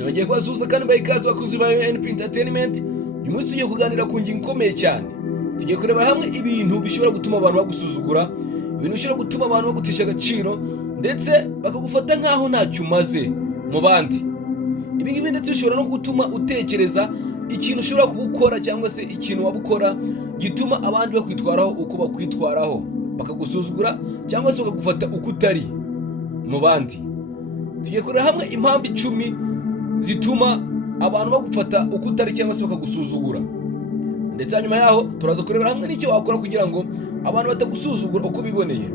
nongeye kubasuhuza kandi mbaha ikaze bakuzi ba UNP Entertainment. Uyu munsi tugiye kuganira ku ngingo ikomeye cyane. Tugiye kureba hamwe ibintu bishobora gutuma abantu bagusuzugura, ibintu bishobora gutuma abantu bagutesha agaciro, ndetse bakagufata nk'aho ntacyo umaze mu bandi. Ibi ngibi ndetse bishobora no gutuma utekereza ikintu ushobora kubukora cyangwa se ikintu wabukora gituma abandi bakwitwaraho uko bakwitwaraho, bakagusuzugura cyangwa se bakagufata uko utari mu bandi. Tugiye kureba hamwe impamvu 10 zituma abantu bagufata uko utari cyangwa se bakagusuzugura, ndetse hanyuma yaho turaza kurebera hamwe n'icyo wakora kugira ngo abantu batagusuzugura uko biboneye.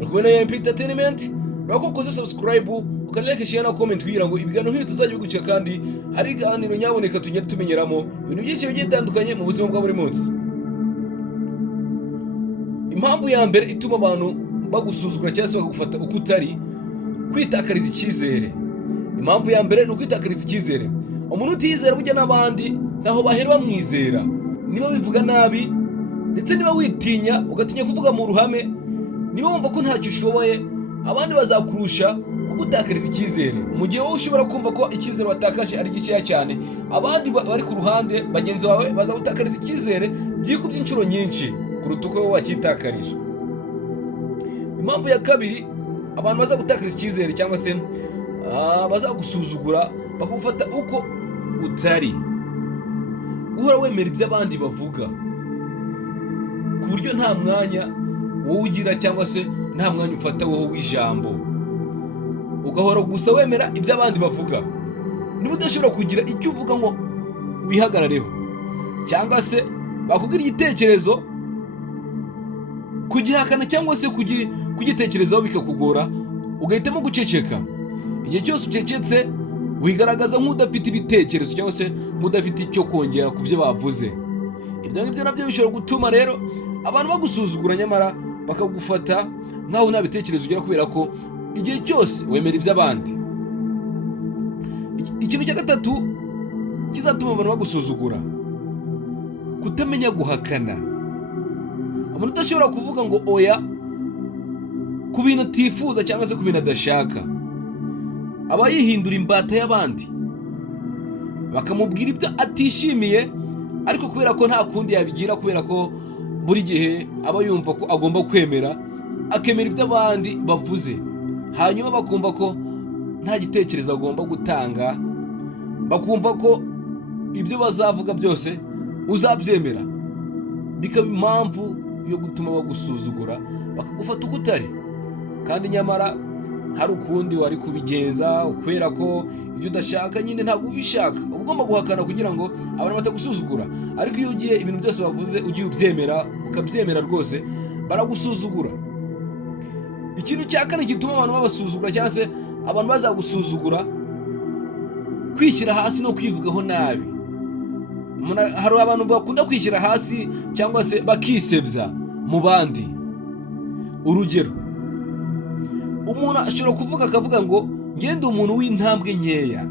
Urabona UNP Entertainment, urakoze subscribe, ukanlike, share na comment kugira ngo ibiganiro nk'ibi tuzajya biguca, kandi hari ibiganiro nyaboneka tugenda tumenyeramo ibintu byinshi bigiye bitandukanye mu buzima bwa buri munsi. Impamvu ya mbere ituma abantu bagusuzugura cyangwa se bakagufata uko utari: kwitakariza icyizere. Impamvu ya mbere ni ukwitakariza icyizere. Umuntu utizera burya n'abandi naho bahera bamwizera. Niba bivuga nabi ndetse niba witinya ugatinya kuvuga mu ruhame, niba wumva ko ntacyo ushoboye, abandi bazakurusha kugutakariza icyizere. Mu gihe wowe ushobora kumva ko icyizere watakaje ari gikeya cyane, abandi bari ku ruhande bagenzi bawe bazagutakariza icyizere byikubye inshuro nyinshi kuruta uko wowe wakitakarije. Impamvu ya kabiri abantu bazagutakariza icyizere cyangwa se bazagusuzugura bakagufata uko utari: guhora wemera ibyo abandi bavuga ku buryo nta mwanya wowe ugira cyangwa se nta mwanya ufata wowe w'ijambo, ugahora gusa wemera ibyo abandi bavuga. Niba udashobora kugira icyo uvuga ngo wihagarareho, cyangwa se bakubwira igitekerezo kugihakana cyangwa se kugitekerezaho bikakugora, ugahitamo guceceka. Igihe cyose ucecetse wigaragaza nk'udafite ibitekerezo cyangwa se nk'udafite icyo kongera ku byo bavuze. Ibyo ngibyo nabyo bishobora gutuma rero abantu bagusuzugura, nyamara bakagufata nk'aho nta bitekerezo ugira kubera ko igihe cyose wemera iby'abandi. Ikintu cya gatatu kizatuma abantu bagusuzugura: kutamenya guhakana. Umuntu udashobora kuvuga ngo oya ku bintu atifuza cyangwa se ku bintu adashaka, aba yihindura imbata y'abandi. Bakamubwira ibyo atishimiye, ariko kubera ko nta kundi yabigira, kubera ko buri gihe aba yumva ko agomba kwemera, akemera ibyo abandi bavuze, hanyuma bakumva ko nta gitekerezo agomba gutanga, bakumva ko ibyo bazavuga byose uzabyemera. Bikaba impamvu yo gutuma bagusuzugura, bakagufata uko utari, kandi nyamara hari ukundi wari kubigenza, kubera ko ibyo udashaka nyine ntabwo ubishaka. Uba ugomba guhakana kugira ngo abantu batagusuzugura, ariko iyo ugiye ibintu byose bavuze ugiye ubyemera, ukabyemera rwose, baragusuzugura. Ikintu cya kane gituma abantu babasuzugura cyangwa se abantu bazagusuzugura: kwishyira hasi no kwivugaho nabi. Hari abantu bakunda kwishyira hasi cyangwa se bakisebya mu bandi. Urugero, umuntu ashobora kuvuga akavuga ngo ngende umuntu w'intambwe nkeya,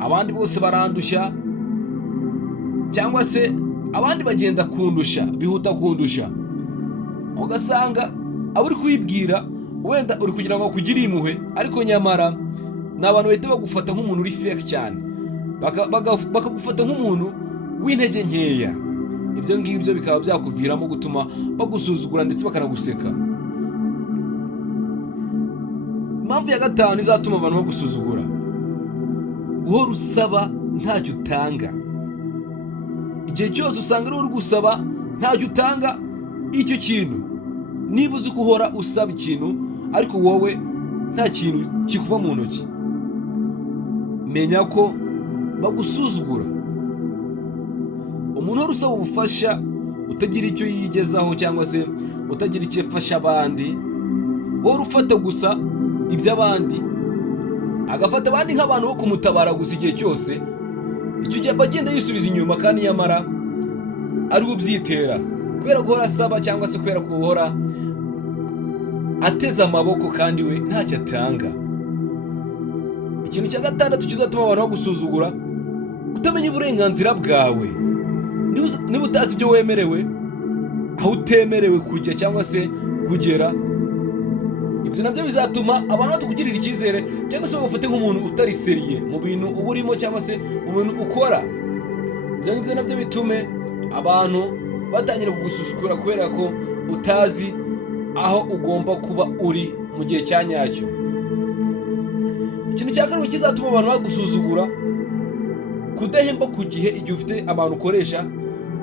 abandi bose barandusha, cyangwa se abandi bagenda kundusha, bihuta kundusha. Ugasanga abo uri kubibwira wenda uri kugira ngo akugire impuhwe, ariko nyamara ni abantu bahita bagufata nk'umuntu uri fake cyane, bakagufata nk'umuntu w'intege nkeya. Ibyo ngibyo bikaba byakuviramo gutuma bagusuzugura ndetse bakanaguseka. Impamvu ya gatanu izatuma abantu bagusuzugura: guhora usaba ntacyo utanga. Igihe cyose usanga uri gusaba ntacyo utanga, icyo kintu niba uzi ko uhora usaba ikintu ariko wowe nta kintu kikuva mu ntoki, menya ko bagusuzugura. Umuntu uhora usaba ubufasha, utagira icyo yigezaho cyangwa se utagira icyo afasha abandi, wowe ufata gusa iby'abandi, agafata abandi nk'abantu bo kumutabara gusa igihe cyose, icyo gihe aba agenda yisubiza inyuma, kandi nyamara ari ubyitera kubera guhora asaba cyangwa se kubera guhora ateze amaboko kandi we ntacyo atanga. Ikintu cya gatandatu kizatuma abantu bagusuzugura: kutamenya uburenganzira bwawe. Niba utazi ibyo wemerewe, aho utemerewe kujya cyangwa se kugera, ibyo nabyo bizatuma abantu batakugirira icyizere cyangwa se bagufate nk'umuntu utari seriye mu bintu uba urimo cyangwa se mu bintu ukora. Ibyo ngibyo nabyo bitume abantu batangira kugusuzugura kubera ko utazi aho ugomba kuba uri mu gihe cya nyacyo. Ikintu cya kabiri kizatuma abantu bagusuzugura, kudahemba ku gihe igihe ufite abantu ukoresha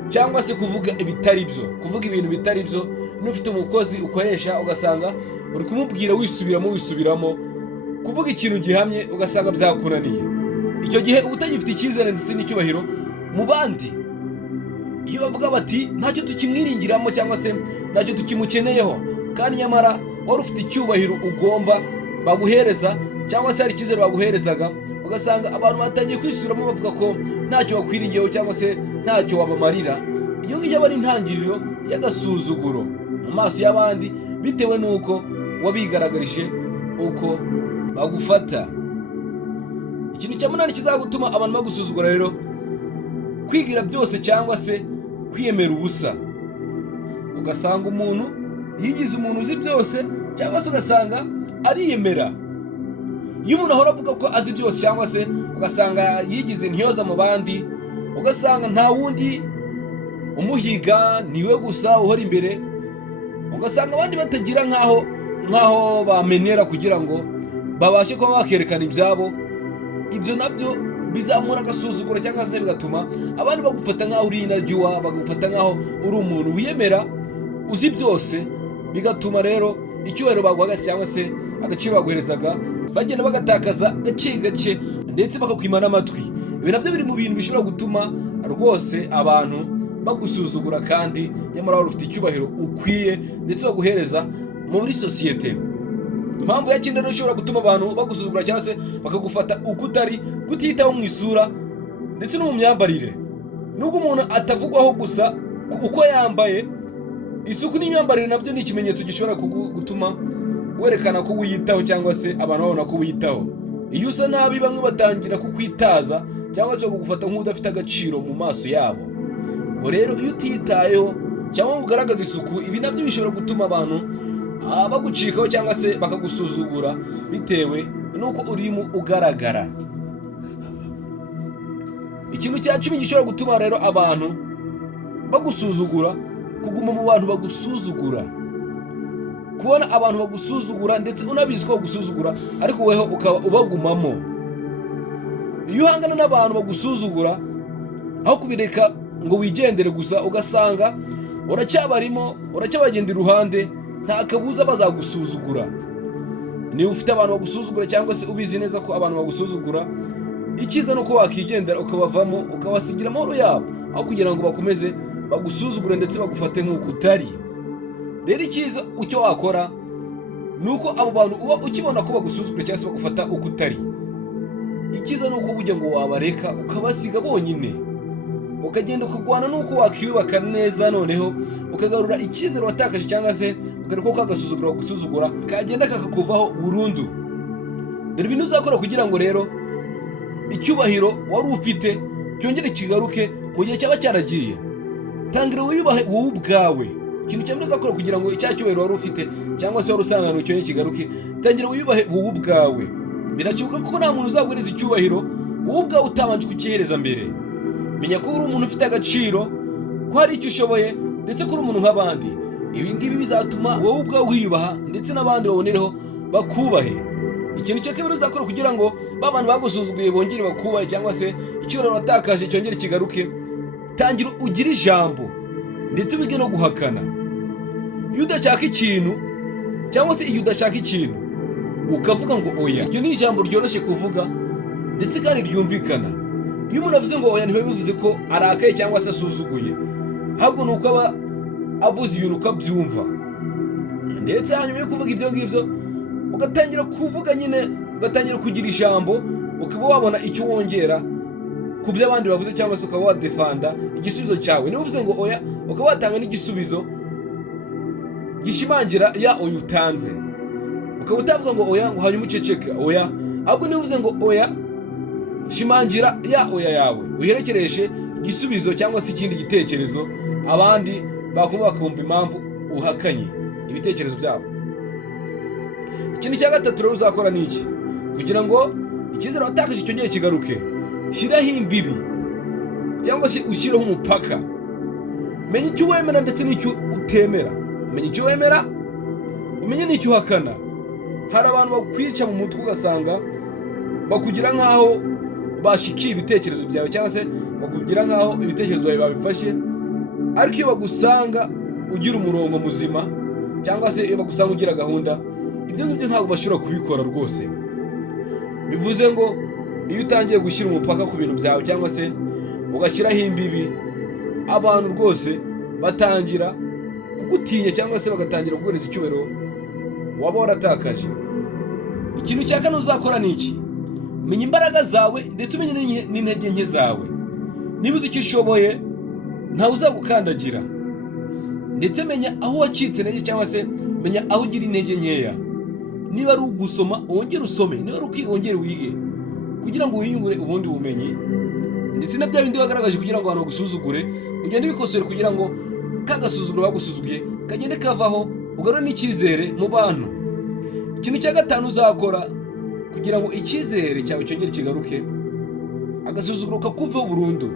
cyangwa se kuvuga ibitari byo, kuvuga ibintu bitari byo. N'ufite umukozi ukoresha ugasanga uri kumubwira wisubiramo, kuvuga ikintu gihamye ugasanga byakunaniye. Icyo gihe uba utagifite icyizere ndetse n'icyubahiro mu bandi. Iyo bavuga bati ntacyo tukimwiringiramo cyangwa se ntacyo tukimukeneyeho, kandi nyamara wari ufite icyubahiro ugomba baguhereza cyangwa se hari icyizere baguherezaga, ugasanga abantu batangiye kwisubiramo bavuga ko ntacyo bakwiringiyeho cyangwa se ntacyo wabamarira. Iyo ngicyo aba ari intangiriro y'agasuzuguro mu maso y'abandi bitewe n'uko wabigaragarije uko bagufata. Ikintu cya munani kizagutuma abantu bagusuzugura rero, kwigira byose cyangwa se kwiyemera ubusa. Ugasanga umuntu yigize umuntu uzi byose cyangwa se ugasanga ariyemera. Iyo umuntu ahora avuga ko azi byose cyangwa se ugasanga yigize intyoza mu bandi, ugasanga nta wundi umuhiga, niwe gusa uhora imbere, ugasanga abandi batagira nkaho bamenera kugira ngo babashe kuba bakerekana ibyabo. Ibyo nabyo bizamura agasuzuguro cyangwa se bigatuma abandi bagufata nkaho uri inaryiwa, bagufata nkaho uri umuntu wiyemera uzi byose, bigatuma rero icyubahiro baguhaga cyangwa se agaciro baguherezaga bagenda bagatakaza gake gake ndetse bakakwima n'amatwi. Ibi nabyo biri mu bintu bishobora gutuma rwose abantu bagusuzugura kandi nyamara wari ufite icyubahiro ukwiye ndetse baguhereza muri sosiyete. Impamvu ya kindi rero ishobora gutuma abantu bagusuzugura cyangwa se bakagufata uko utari, kutiyitaho mu isura ndetse no mu myambarire. Nubwo umuntu atavugwaho gusa uko yambaye, isuku n'imyambarire nabyo ni ikimenyetso gishobora gutuma werekana ko wiyitaho cyangwa se abantu babona ko wiyitaho. Iyo usa nabi bamwe batangira kukwitaza cyangwa se bakagufata nk'udafite agaciro mu maso yabo. Ngo rero iyo utiyitayeho cyangwa ugaragaza isuku, ibi nabyo bishobora gutuma abantu bagucikaho cyangwa se bakagusuzugura bitewe n'uko urimo ugaragara. Ikintu cya 10 gishobora gutuma rero abantu bagusuzugura, kuguma mu bantu bagusuzugura. Kubona abantu bagusuzugura ndetse unabizi ko bagusuzugura ariko weho ukaba ubagumamo. Iyo uhangana n'abantu bagusuzugura, aho kubireka ngo wigendere gusa, ugasanga uracyabarimo, uracyabagendera iruhande, nta kabuza bazagusuzugura. Niba ufite abantu bagusuzugura cyangwa se ubizi neza ko abantu bagusuzugura, icyiza nuko wakigendera ukabavamo, ukabasigira amahoro yabo, aho kugira ngo bakomeze bagusuzugure ndetse bagufate nk'uko utari. Rero icyiza icyo wakora nuko abo bantu uba ukibona ko bagusuzugura cyangwa se bagufata uko utari, icyiza nuko bujya ngo wabareka ukabasiga bonyine, ukagenda ukagwana nuko wakiyubaka neza, noneho ukagarura icyizere watakaje cyangwa se ukareka ko agasuzugura bagusuzugura kagenda kakakuvaho burundu. Dore ibintu uzakora kugira ngo rero icyubahiro wari ufite cyongere kigaruke mu gihe cyaba cyaragiye. Tangira wiyubahe wowe ubwawe. Ikintu cyane uzakora kugira ngo icya cyubahiro wari ufite cyangwa se wari usanganywe cyongere kigaruke, tangira wiyubahe wowe ubwawe. Birashoboka ko nta muntu uzaguhereza icyubahiro wowe ubwawe utabanje kukihereza mbere. Menya ko uri umuntu ufite agaciro, ko hari icyo ushoboye ndetse ko uri umuntu nk'abandi. Ibi ngibi bizatuma wowe ubwawe wiyubaha ndetse n'abandi babonereho bakubahe. Ikintu cyo kabiri uzakora kugira ngo babantu bagusuzuguye bongere bakubahe cyangwa se icyubahiro watakaje cyongere kigaruke, tangira ugire ijambo ndetse wige no guhakana. Iyo udashaka ikintu cyangwa se iyo udashaka ikintu ukavuga ngo oya, iryo ni ijambo ryoroshye kuvuga ndetse kandi ryumvikana. Iyo umuntu avuze ngo oya ntibivuze ko arakaye cyangwa se asuzuguye, ahubwo ni uko aba avuze ibintu ukabyumva. Ndetse hanyuma yo kuvuga ibyo ngibyo ugatangira kuvuga nyine, ugatangira kugira ijambo, ukaba wabona icyo wongera ku byo abandi bavuze cyangwa se ukaba wadefanda igisubizo cyawe. Niba uvuze ngo oya, ukaba watanga n'igisubizo gishimangira ya oya utanze, ukaba utavuga ngo oya ngo hanyuma uceceke. Oya, ahubwo niba uvuze ngo oya, shimangira ya oya yawe, uherekereshe igisubizo cyangwa se ikindi gitekerezo abandi bakumva impamvu uhakanye ibitekerezo byabo. Ikintu cya gatatu rero uzakora ni iki? Kugira ngo icyizere watakaje cyongere kigaruke, shyiraho imbibi cyangwa se ushyireho umupaka. Menya icyo wemera ndetse n'icyo utemera. Menya icyo wemera, umenye n'icyo uhakana. Hari abantu bakwica mu mutwe ugasanga bakugira nk'aho bashikiye ibitekerezo byawe cyangwa se bakugira nk'aho ibitekerezo byawe babifashe, ariko iyo bagusanga ugira umurongo muzima cyangwa se iyo bagusanga ugira gahunda, ibyo ngibyo ntabwo bashobora kubikora rwose. Bivuze ngo iyo utangiye gushyira umupaka ku bintu byawe cyangwa se ugashyiraho imbibi, abantu rwose batangira kugutinya cyangwa se bagatangira kuguhereza icyubahiro waba waratakaje. Ikintu cya kane uzakora ni iki? Menya imbaraga zawe ndetse umenye n'intege nke zawe. Niba uzi icyo ushoboye, ntawe uzagukandagira. Ndetse menya aho wacitse intege cyangwa se menya aho ugira intege nkeya. Niba ari ugusoma wongere usome, niba ari ukwiga wongere wige, kugira ngo wiyungure ubundi bumenyi. Ndetse na bya bindi wagaragaje kugira ngo abantu bagusuzugure, ugende ubikosore kugira ngo ka gasuzuguro bagusuzuguye kagende kavaho, ugarure n'icyizere mu bantu. Ikintu cya gatanu uzakora kugira ngo icyizere cyawe cyongere kigaruke, agasuzuguro kakuveho burundu.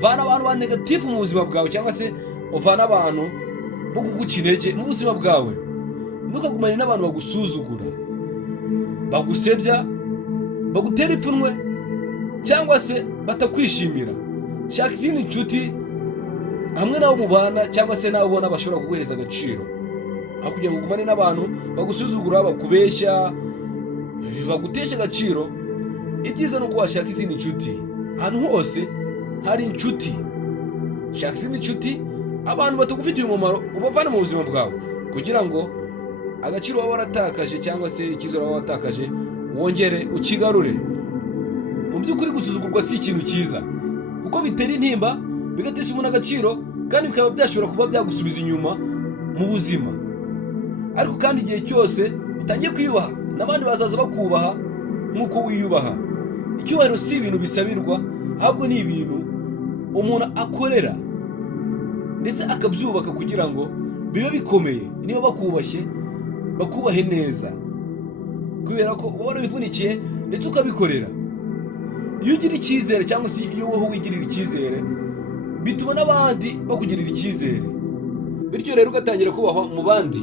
Vana abantu ba negatifu mu buzima bwawe cyangwa se uvana abantu bo kuguca intege mu buzima bwawe. Ntukagumane n'abantu bagusuzugura, bagusebya, bagutera ipfunwe cyangwa se batakwishimira. Shaka izindi nshuti hamwe nabo mubana cyangwa se nabo ubona bashobora kuguhereza agaciro, aho kugira ngo ugumane n'abantu bagusuzugura, bakubeshya, bagutesha agaciro. Ibyiza ni uko washaka izindi nshuti. Ahantu hose hari inshuti. Shaka izindi nshuti, abantu batagufitiye umumaro ubavana mu buzima bwawe, kugira ngo agaciro waba waratakaje cyangwa se icyizere waba watakaje wongere ukigarure. Mu by'ukuri gusuzugurwa si ikintu cyiza, kuko bitera intimba, bigatesha umuntu agaciro, kandi bikaba byashobora kuba byagusubiza inyuma mu buzima. Ariko kandi igihe cyose utangiye kwiyubaha, n'abandi bazaza bakubaha nk'uko wiyubaha. Icyubahiro si ibintu bisabirwa, ahubwo ni ibintu umuntu akorera ndetse akabyubaka kugira ngo bibe bikomeye. Niba bakubashye, bakubahe neza, kubera ko uba warabivunikiye ndetse ukabikorera. Iyo ugira icyizere cyangwa se iyo wowe wigirira icyizere, bituma n'abandi bakugirira icyizere, bityo rero ugatangira kubahwa mu bandi.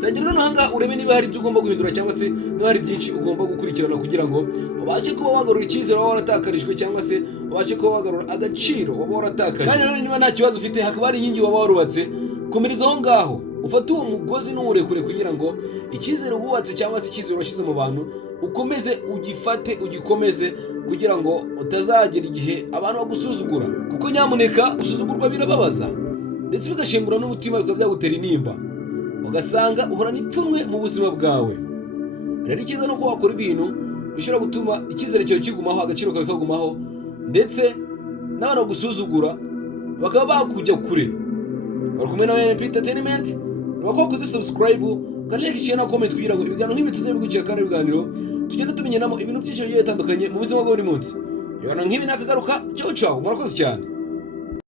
Tangira noneho ahangaha urebe niba hari ibyo ugomba guhindura cyangwa se niba hari byinshi ugomba gukurikirana kugira ngo ubashe kuba wagarura icyizere waba waratakarijwe cyangwa se ubashe kuba wagarura agaciro waba waratakaje. Kandi rero niba nta kibazo ufite, hakaba hari inkingi waba warubatse, komereza aho ngaho, ufate uwo mugozi n'uwurekure kugira ngo icyizere wubatse cyangwa se icyizere washyize mu bantu ukomeze ugifate, ugikomeze, kugira ngo utazagera igihe abantu bagusuzugura. Kuko nyamuneka gusuzugurwa birababaza ndetse bigashengura n'umutima, bikaba byagutera intimba, ugasanga uhorana ipfunwe mu buzima bwawe. Rero icyiza ni uko wakora ibintu bishobora gutuma icyizere cyawe kigumaho, agaciro kawe kagumaho, ndetse n'abantu bagusuzugura bakaba bakujya kure. Bari kumwe na NP Entertainment, bakaba kuzi subscribe, kandi like, share na comment kugira ngo ibiganiro nk'ibi tuzajye bigucika, kandi ibiganiro tugende tumenyenamo ibintu byinshi bigiye bitandukanye mu buzima bwa buri munsi. Ibintu nk'ibi nakagaruka, ciao ciao, murakoze cyane.